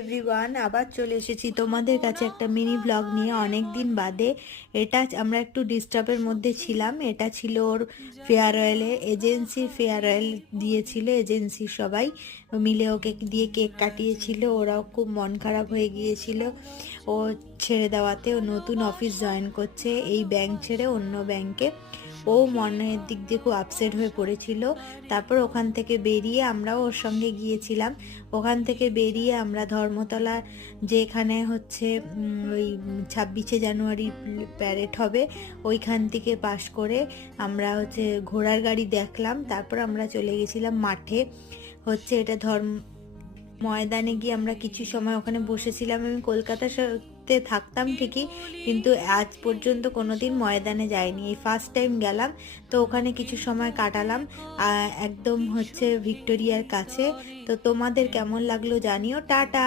Everyone, আবার চলে এসেছি তোমাদের কাছে একটা মিনি ব্লগ নিয়ে অনেক দিন বাদে। এটা আমরা একটু ডিস্টার্বের মধ্যে ছিলাম। এটা ছিল ওর ফেয়ারওয়েলে, এজেন্সির ফেয়ারওয়েল দিয়েছিল, এজেন্সির সবাই মিলে ওকে দিয়ে কেক কাটিয়েছিল। ওরাও খুব মন খারাপ হয়ে গিয়েছিল ও ছেড়ে দেওয়াতে। ও নতুন অফিস জয়েন করছে, এই ব্যাংক ছেড়ে অন্য ব্যাংকে। ও মনের দিক দিয়ে খুব আপসেট হয়ে পড়েছিল। তারপর ওখান থেকে বেরিয়ে আমরাও ওর সঙ্গে গিয়েছিলাম। ওখান থেকে বেরিয়ে আমরা ধর্মতলা, যেখানে হচ্ছে ওই 26শে জানুয়ারি প্যারেড হবে, ওইখান থেকে পাশ করে আমরা হচ্ছে ঘোড়ার গাড়ি দেখলাম। তারপর আমরা চলে গেছিলাম মাঠে, হচ্ছে এটা ময়দানে গিয়ে আমরা কিছু সময় ওখানে বসেছিলাম। আমি কলকাতাতে থাকতাম ঠিকই, কিন্তু আজ পর্যন্ত কোনোদিন ময়দানে যাইনি, এই ফার্স্ট টাইম গেলাম। তো ওখানে কিছু সময় কাটালাম, একদম হচ্ছে ভিক্টোরিয়ার কাছে। তো তোমাদের কেমন লাগলো জানিও। টাটা।